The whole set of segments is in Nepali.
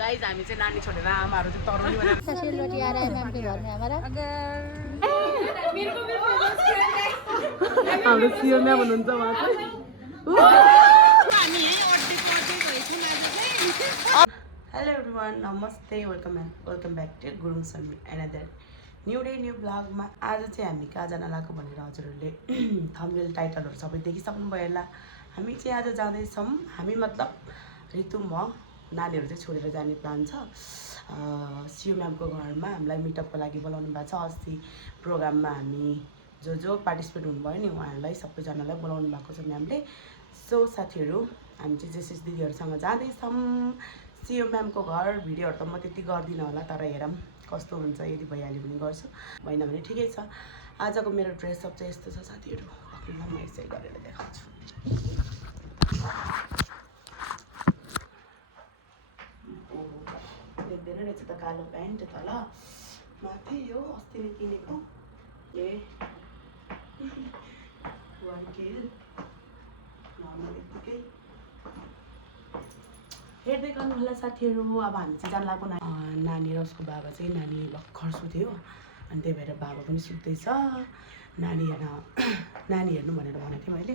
गाइस हामी चाहिँ नानी छोडेर आमाहरू चाहिँ तरुनी भनेर सेलरोटी आ रहा है मैम के घर में हमारा हाम्रो सिएम म्याम हुनुहुन्छ उहाँ चाहिँ हेलो एभ्रिवान नमस्ते वेलकम ब्याक टु गुरुङ समी एनदर न्यू डे न्यू ब्लगमा आज चाहिँ हामी कहाँ जान लागेको भनेर हजुरहरूले थम्बनेल टाइटलहरू सबै देखिसक्नुभयो होला हामी चाहिँ आज जाँदैछौँ हामी मतलब ऋतु म नानीहरू चाहिँ छोडेर जाने प्लान छ सियु म्यामको घरमा हामीलाई मिटअपको लागि बोलाउनु भएको छ अस्ति प्रोग्राममा हामी जो पार्टिसिपेट हुनुभयो नि उहाँहरूलाई सबैजनालाई बोलाउनु भएको छ म्यामले सो साथीहरू हामी चाहिँ जेसिस दिदीहरूसँग जाँदैछौँ सियु म्यामको घर भिडियोहरू त म त्यति गर्दिनँ होला तर हेरौँ कस्तो हुन्छ यदि भइहाल्यो भने गर्छु भएन भने ठिकै छ आजको मेरो ड्रेसअप चाहिँ यस्तो छ साथीहरू म यसै गरेर देखाउँछु देख्दैन रहेछ त कालो प्यान्ट तल माथि यो अस्ति नै किनेको ए वाइट हिल नर्मल यत्तिकै हेर्दै गर्नु होला साथीहरू अब हामी चाहिँ जान लाग्यो नानी र उसको बाबा चाहिँ नानी भर्खर सुत्यो अनि त्यही भएर बाबा पनि सुत्दैछ नानी हेर्नु भनेर भनेको थिएँ मैले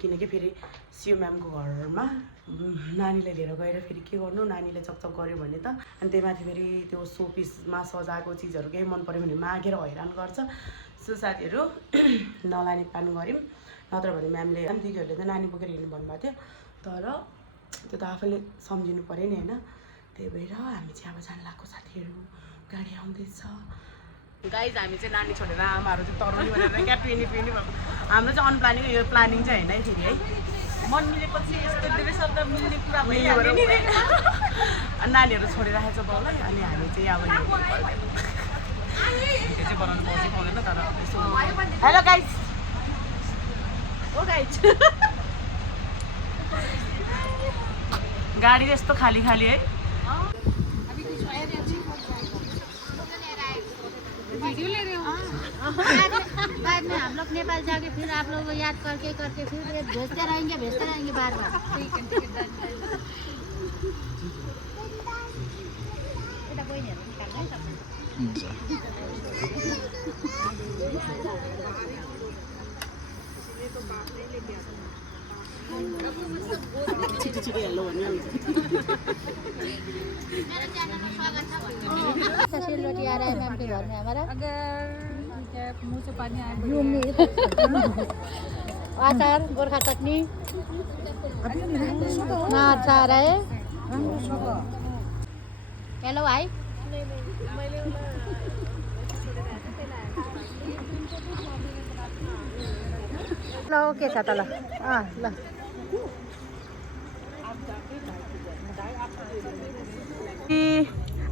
किनकि फेरि सियु म्यामको घरमा नानीलाई लिएर गएर फेरि के गर्नु नानीलाई चकचक गऱ्यो भने त अनि त्यही माथि फेरि त्यो सोपिसमा सजाएको चिजहरू केही मन पऱ्यो भने मागेर हैरान गर्छ सो साथीहरू नलाने प्लान गऱ्यौँ नत्र भने म्यामले दिदीहरूले त नानी बोकेर हिँड्नु भन्नुभएको थियो तर त्यो त आफैले सम्झिनु पऱ्यो नि होइन त्यही भएर हामी चाहिँ अब जान लाग्यो साथीहरू गाडी आउँदैछ गाइज हामी चाहिँ नानी छोडेर आमाहरू चाहिँ तरुनी भनेर क्या पिनी भएको हाम्रो चाहिँ अनप्लानिङ यो प्लानिङ चाहिँ होइन है फेरि है मन मिलेपछि यस्तो धेरै शब्द मिल्ने कुरा भइहाल्यो नि नानीहरू छोडिराखेको छ बाउलाई अनि हामी चाहिँ अब यो चाहिँ बनाउनु पाउँछ पाउँदैन तर यसो हेलो गाइज ओ गाइज गाडी यस्तो खाली खाली है वीडियो ले रहे हो बाद में हम लोग नेपाल जाके फिर आप लोगों को याद करके फिर भेजते रहेंगे बार बार ठीक है कोई नहीं निकालना है सब सेलरोटी आ रहा है मैम के घर में हमारा मुँह से पानी आया अचार गोर्खा चटनी माछा आ रहा है हेलो भाइ ल के छ त ल ल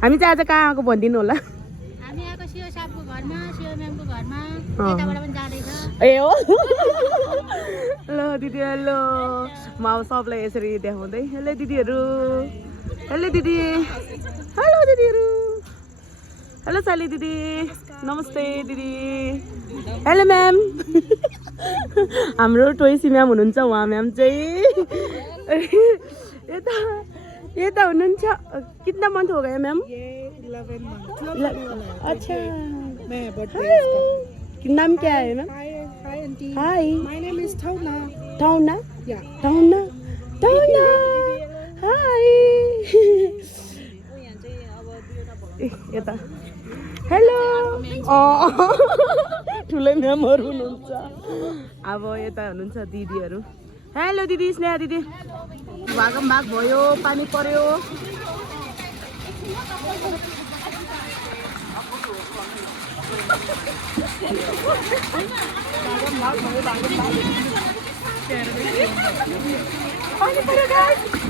हामी चाहिँ आज कहाँ आएको भनिदिनु होला हामी आएको सियो साहबको घरमा सियो म्यामको घरमा यताबाट पनि जाँदैछ ए हो ल दिदी हेलो म अब सबलाई यसरी देखाउँदै हेलो दिदीहरू हेलो दिदी हेलो दिदीहरू हेलो साली दिदी नमस्ते दिदी हेलो म्याम हाम्रो टोइसी म्याम हुनुहुन्छ उहाँ म्याम चाहिँ यता हुनुहुन्छ कितना मंथ हो गया मैम ये 11 month अच्छा मैं नाम क्या है ma'am Hi auntie. Hi My name is Tauna. टाउना Yeah. टाउना टाउना हाय यता हेलो ठुलै म्यामहरू हुनुहुन्छ अब यता हुनुहुन्छ दिदीहरू हेलो दिदी स्नेहा दिदी भागम भाग भयो पानी पर्यो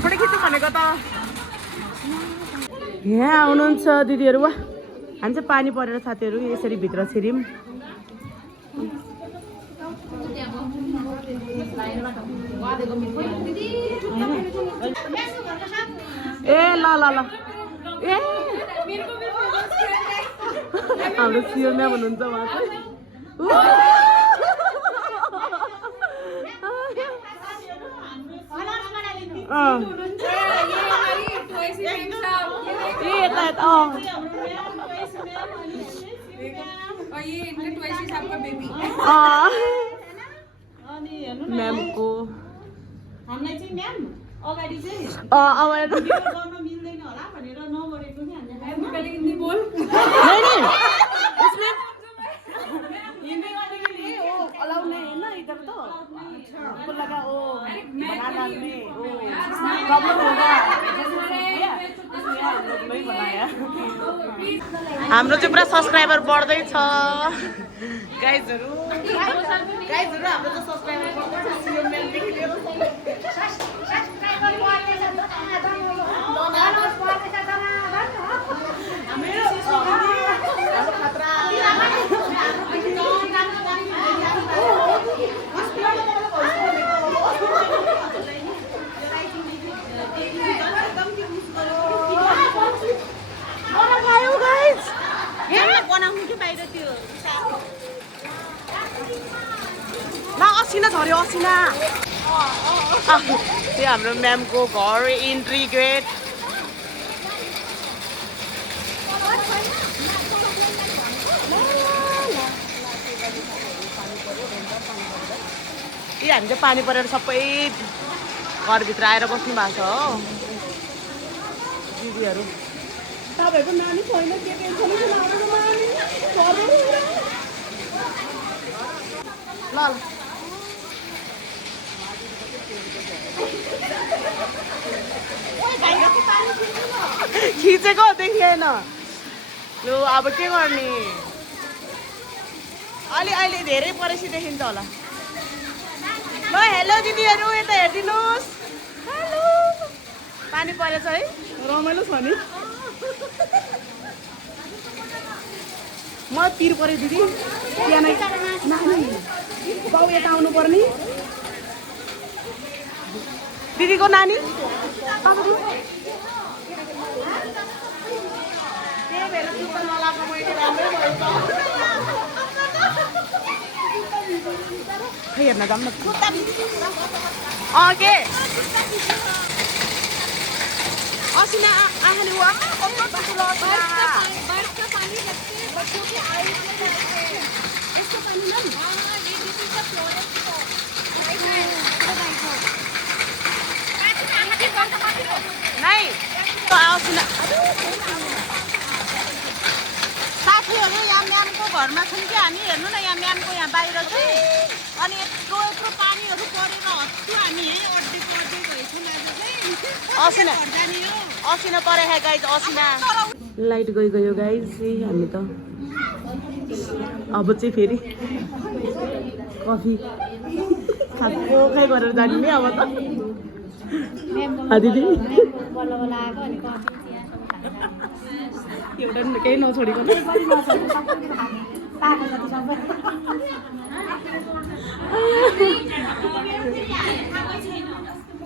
फोटो खिच्नु भनेको त यहाँ आउनुहुन्छ दिदीहरू वा हामी चाहिँ पानी परेर साथीहरू यसरी भित्र छिर्यौँ ए ल ल ल ए हाम्रो सिएम म्याम हुनुहुन्छ उहाँ चाहिँ सायद म्यामको हामीलाई चाहिँ म्याम अगाडि चाहिँ अब भिडियो गर्न मिल्दैन होला भनेर नगरेको कि हामीले नहीं नहीं इसमें हिंदी वाले के लिए वो अलाउ नहीं है ना इधर तो हमको लगा वो बनाना में वो प्रॉब्लम होगा इसलिए हम लोग नहीं बनाया हाम्रो चाहिँ पुरा सब्स्क्राइबर बढ्दैछ गाइजहरु हाम्रो चाहिँ सब्स्क्राइबर बढ्दैछ सिएम मेलदेखि लिएर असिना झऱ्यो असिना त्यो हाम्रो म्यामको घर इन्ट्री गेट हामी चाहिँ पानी परेर सबै घरभित्र आएर बस्नु भएको छ हो दिदीहरू तपाईँको नानी छैन के टेन्सन ल खिचेको देखिएन लु अब के गर्ने अहिले धेरै परेपछि देखिन्छ होला ल हेलो दिदीहरू यता हेरिदिनुहोस् हेलो पानी परेछ है रमाइलो छ नि म पिर परे दिदी नानी बाउ यता आउनु पर्ने दिदीको नानी हेर्न जाऊँ न के असिना आँखाले हुआ नहीं तो असिना साथीहरू यहाँ म्यामको घरमा छौँ कि हामी हेर्नु न यहाँ म्यामको यहाँ बाहिर चाहिँ अनि यत्रो यत्रो पानीहरू परेर हत्तु हामी यहीँ अड्डी पर्दै भएछौँ आज चाहिँ असिना परे है गाइज असिना लाइट गयो गाइज हामी त अब चाहिँ फेरि कफी खाएको खै गरेर जाने नि अब त दिदी एउटा केही नछोडिकन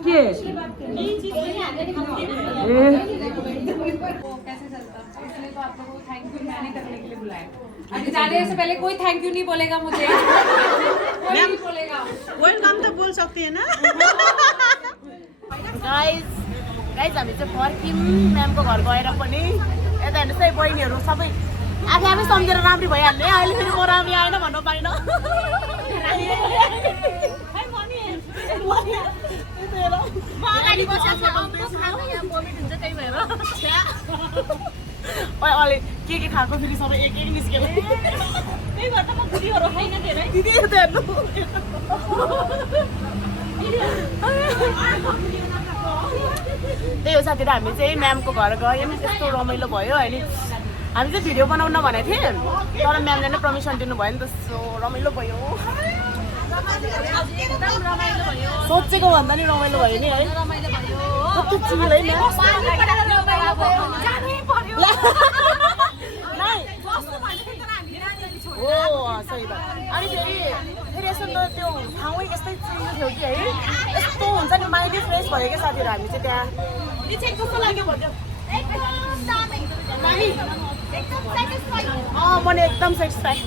के अभी जाने से पहले कोई थैंक यू नहीं बोलेगा मुझे कोई नहीं बोलेगा वेलकम तो बोल सकते हैं ना गाइज हामी चाहिँ फर्क्यौँ म्यामको घर गएर पनि यता हेर्नुहोस् है बहिनीहरू सबै आफै आफै सम्झेर राम्री भइहाल्ने अहिले फेरि म राम्री आएन भन्नु पाइन अहिले के खाएको फेरि सबै एक निस्केर त्यही भएर त म भिडियोहरू खाइन धेरै दिदी यता हेर्नु त्यही हो साथीहरू हामी चाहिँ म्यामको घर गयौँ यस्तो रमाइलो भयो अनि हामी चाहिँ भिडियो बनाउन भनेको थियौँ तर म्यामले नै पर्मिसन दिनुभयो नि त सो रमाइलो भयो सोचेको भन्दा नि रमाइलो भयो नि है कति चिल है हो सही त अनि फेरि यसो त त्यो ठाउँै यस्तै चिल्लो थियो कि है यस्तो हुन्छ नि माइन्डै फ्रेस भयो क्या साथीहरू हामी चाहिँ त्यहाँ यो चाहिँ कस्तो लाग्यो भन्यो पनि एकदम सेटिस्फाइड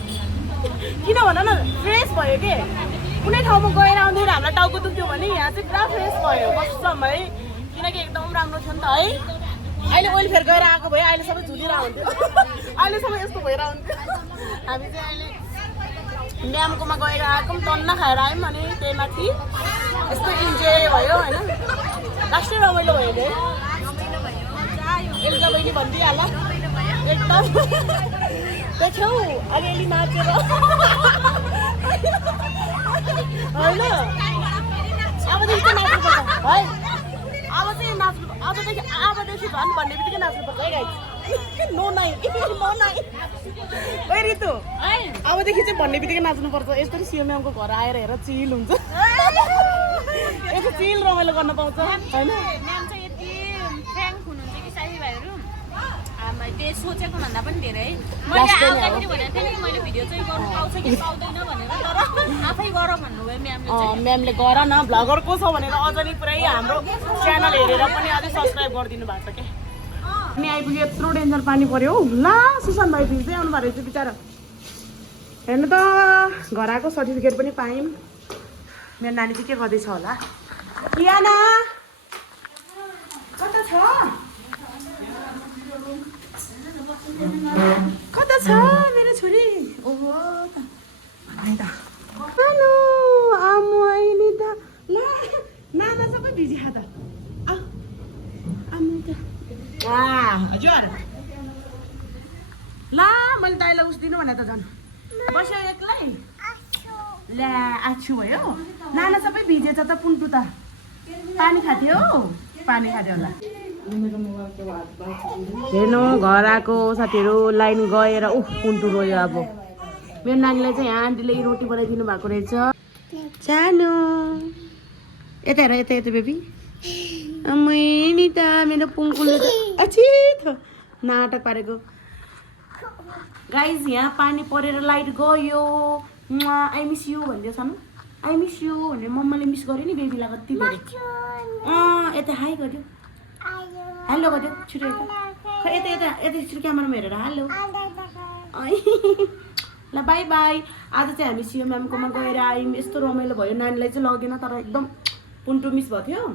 किन भन न फ्रेस भयो कि कुनै ठाउँमा गएर आउँदाखेरि हामीलाई टाउको दुख्थ्यो भने यहाँ चाहिँ पुरा फ्रेस भयो कसम है किनकि एकदम राम्रो थियो नि त है अहिले ओइल फेयर गएर आएको भयो अहिले सबै हुन्थ्यो अहिलेसम्म यस्तो भएर हुन्थ्यो हामी चाहिँ अहिले म्यामकोमा गएर आएको टन्न खाएर आयौँ अनि त्यही माथि यस्तो इन्जोय भयो होइन लास्टै रमाइलो भयो नि एलिजा बहिनी भनिदिइहाल एकदम देख्यौ अलिअलि नाचेर होइन अबदेखि चाहिँ नाच्नुपर्छ है अब चाहिँ नाच्नु अबदेखि झन् भन्ने बित्तिकै नाच्नुपर्छ है गाइस नो नाइ ओइ रितु अबदेखि चाहिँ भन्ने बित्तिकै नाच्नुपर्छ यसरी सिएम म्यामको घर आएर हेर चिल हुन्छ यस्तो चिल रमाइलो गर्न पाउँछ होइन म्याम चाहिँ यति फ्र्याङ्क हुनुहुन्छ कि साथीभाइहरू त्यो सोचेको भन्दा पनि धेरै मैले आउँदाखेरि भनेको थिएँ नि मैले भिडियो चाहिँ गर्नु पाउँछ कि पाउँदैन भनेर तर आफै गर भन्नुभयो म्यामले म्यामले गर न भ्लगर को छ भनेर अझ नि पुरै हाम्रो च्यानल हेरेर पनि अझै सब्सक्राइब गरिदिनु भएको छ क्या अनि आइपुग्यो यत्रो डेन्जर पानी पर्यो हौ ला सुशान्त भाइ भिज्दै आउनु भएको रहेछ बिचरा हेर्नु त घर आएको सर्टिफिकेट पनि पायौँ मेरो नानी चाहिँ के गर्दैछ होला कियाना कता छ कता छ मेरो छोरी ओहो त हेलो आमु अहिले त ला नाना सबै बिजी खा त आमु त हजुर ला मैले दाइलाई उस दिनु भने त झन् बस्यो एक्लै ल्या आछु भयो नाना सबै भिजेछ त पुन्टु त पानी खाथ्यो पानी खाथ्यो होला हेर्नु घर आएको साथीहरू लाइन गएर पुन्टु रोयो अब मेरो नानीलाई चाहिँ यहाँ आन्टीले रोटी बनाइदिनु भएको रहेछ सानो यता हेर यता यता बेबी नि त मेरो पुङ्कुले त अछिथ नाटक पारेको गाइज यहाँ पानी परेर लाइट गयो आई मिस यु भनिदियो सानो आई मिस यु भनेर मम्माले मिस गर्यो नि बेबीलाई कति धेरै यता हाई गर्यो हेलो गर्यो छिटो यता खै यता यता यता छिटो क्यामेरामा हेरेर हेलो ल बाई बाई आज चाहिँ हामी सिएम म्यामकोमा गएर आयौँ यस्तो रमाइलो भयो नानीलाई चाहिँ लगेन तर एकदम पुन्टु मिस भएको थियो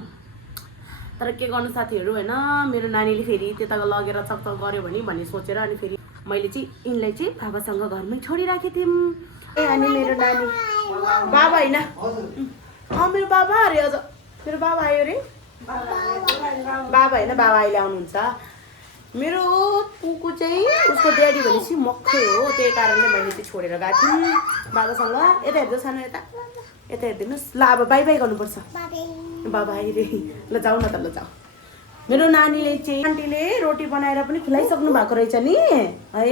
तर के गर्नु साथीहरू होइन मेरो नानीले फेरि त्यता लगेर चकचक गऱ्यो भने भन्ने सोचेर अनि फेरि मैले चाहिँ यिनलाई चाहिँ बाबासँग घरमै छोडिराखेको थियौँ अनि मेरो नानी बाबा होइन मेरो बाबा अरे अझ मेरो बाबा आयो अरे बाबा होइन बाबा अहिले आउनुहुन्छ मेरो पुकु चाहिँ उसको ड्याडी भनेपछि मक्खै हो त्यही कारणले मैले चाहिँ छोडेर गएको थिएँ बाबासँग यता हेर्दै सानो यता यता हेरिदिनुहोस् ल अब बाई बाई गर्नुपर्छ बाबा आइरे ल जाऊ न त ल जाऊ मेरो नानीले चाहिँ आन्टीले रोटी बनाएर पनि खुलाइसक्नु भएको रहेछ नि है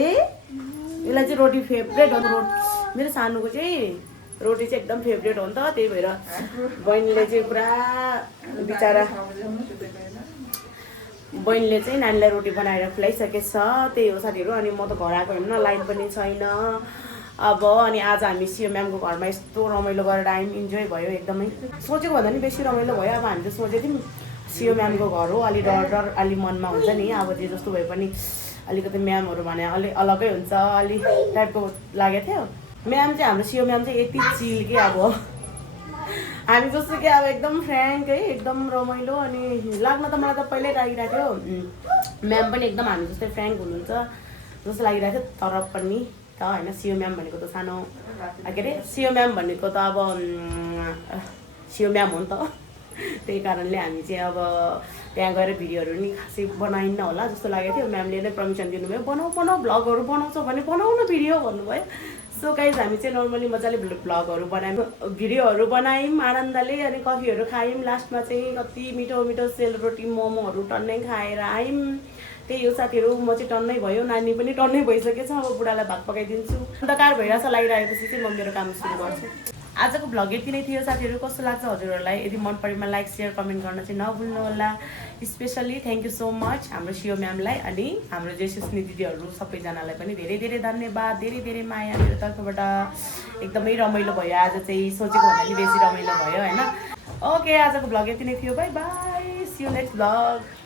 यसलाई चाहिँ रोटी फेभरेट हो मेरो सानोको चाहिँ रोटी चाहिँ एकदम फेभरेट हो नि त त्यही भएर बहिनीले चाहिँ पुरा बिचरा बहिनीले चाहिँ नानीलाई रोटी बनाएर खुलाइसकेछ त्यही हो साथीहरू अनि म त घर आएको होइन लाइन पनि छैन अब अनि आज हामी सिएम म्यामको घरमा यस्तो रमाइलो गरेर आयौँ इन्जोय भयो एकदमै सोचेको भन्दा पनि बेसी रमाइलो भयो अब हामीले सोचेको थियौँ सिएम म्यामको घर हो अलि डर डर अलि मनमा हुन्छ नि अब जे जस्तो भए पनि अलिकति म्यामहरू भने अलि अलगै हुन्छ अलि टाइपको लागेको थियो म्याम चाहिँ हाम्रो सिएम म्याम चाहिँ यति चिल कि अब हामी जस्तो कि अब एकदम फ्रेङ्क है एकदम रमाइलो अनि लाग्न त मलाई त पहिल्यै लागिरहेको थियो म्याम पनि एकदम हामी जस्तै फ्रेङ्क हुनुहुन्छ जस्तो लागिरहेको थियो तर पनि त होइन सिएम म्याम भनेको त सानो के अरे सिएम म्याम भनेको त अब सिएम म्याम हो नि त त्यही कारणले हामी चाहिँ अब त्यहाँ गएर भिडियोहरू नि खासै बनाइन्न होला जस्तो लागेको थियो म्यामले नै पर्मिसन दिनुभयो बनाऊ भ्लगहरू बनाउँछौ भने बनाऊ न भिडियो भन्नुभयो सो गाइज हामी चाहिँ नर्मली मजाले भ्लगहरू बनायौँ भिडियोहरू बनायौँ आनन्दले अनि कफीहरू खायौँ लास्टमा चाहिँ कति मिठो मिठो सेलरोटी मोमोहरू टन्नै खाएर आयौँ त्यही हो साथीहरू म चाहिँ टन्नै भयो नानी पनि टन्नै भइसकेछ अब बुढालाई भात पकाइदिन्छु अन्धकार भइरहेछ लागिरहेपछि चाहिँ म मेरो काम सुरु गर्छु आजको भ्लग यति नै थियो साथीहरू कस्तो लाग्छ हजुरहरूलाई यदि मन परेमा लाइक सेयर कमेन्ट गर्न चाहिँ नभुल्नु होला especially thank you so much हाम्रो सियो म्यामलाई अनि हाम्रो जेसुस्नी दिदीहरू सबैजनालाई पनि धेरै धेरै धन्यवाद धेरै धेरै माया मेरो तर्फबाट एकदमै रमाइलो भयो आज चाहिँ सोचेको भन्दा पनि बेसी रमाइलो भयो होइन ओके आजको भ्लग यति नै थियो bye bye see you next vlog